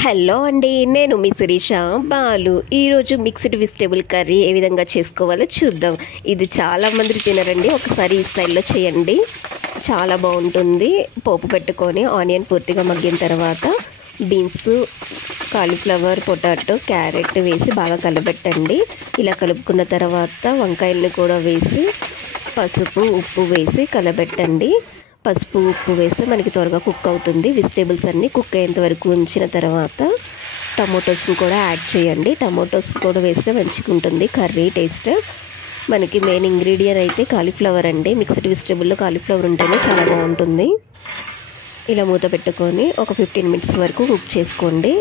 Hello అండి, నేను మీ శిరీష బాలు. ఈరోజు మిక్స్డ్ వెజిటేబుల్ కర్రీ ఏ విధంగా చేసుకోవాలో చూద్దాం. ఇది చాలామంది తినరండి, ఒకసారి ఈ స్టైల్లో చేయండి, చాలా బాగుంటుంది. పోపు పెట్టుకొని ఆనియన్ పూర్తిగా మగ్గిన తర్వాత బీన్స్, కాలీఫ్లవర్, పొటాటో, క్యారెట్ వేసి బాగా కలబెట్టండి. ఇలా కలుపుకున్న తర్వాత వంకాయలను కూడా వేసి పసుపు, ఉప్పు వేసి కలబెట్టండి. పసుపు, ఉప్పు వేస్తే మనకి త్వరగా కుక్ అవుతుంది. వెజిటేబుల్స్ అన్నీ కుక్ అయ్యేంత వరకు ఉంచిన తర్వాత టమోటోస్ని కూడా యాడ్ చేయండి. టమోటోస్ కూడా వేస్తే మంచిగా ఉంటుంది కర్రీ టేస్ట్. మనకి మెయిన్ ఇంగ్రీడియంట్ అయితే కాలీఫ్లవర్ అండి. మిక్స్డ్ వెజిటేబుల్లో కాలీఫ్లవర్ ఉంటేనే చాలా బాగుంటుంది. ఇలా మూత పెట్టుకొని ఒక 15 మినిట్స్ వరకు కుక్ చేసుకోండి.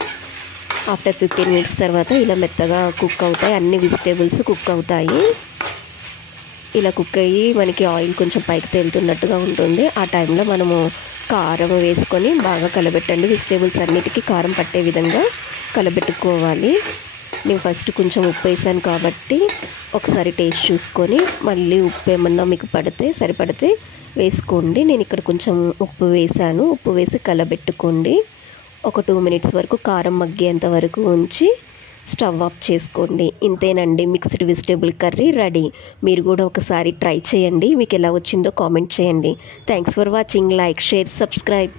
ఆఫ్టర్ 15 మినిట్స్ తర్వాత ఇలా మెత్తగా కుక్ అవుతాయి, అన్ని వెజిటేబుల్స్ కుక్ అవుతాయి. ఇలా కుక్ అయ్యి మనకి ఆయిల్ కొంచెం పైకి తేలుతున్నట్టుగా ఉంటుంది. ఆ టైంలో మనము కారం వేసుకొని బాగా కలబెట్టండి. వెజిటేబుల్స్ అన్నిటికీ కారం పట్టే విధంగా కలబెట్టుకోవాలి. నేను ఫస్ట్ కొంచెం ఉప్పు వేసాను కాబట్టి ఒకసారి టేస్ట్ చూసుకొని మళ్ళీ ఉప్పు ఏమన్నా మీకు సరిపడితే వేసుకోండి. నేను ఇక్కడ కొంచెం ఉప్పు వేసాను. ఉప్పు వేసి కలబెట్టుకోండి. ఒక 2 మినిట్స్ వరకు కారం మగ్గేంత వరకు ఉంచి స్టవ్ ఆఫ్ చేసుకోండి. ఇంతేనండి, మిక్స్డ్ వెజిటేబుల్ కర్రీ రెడీ. మీరు కూడా ఒకసారి ట్రై చేయండి. మీకు ఎలా వచ్చిందో కామెంట్ చేయండి. Thanks for watching. Like, share, subscribe.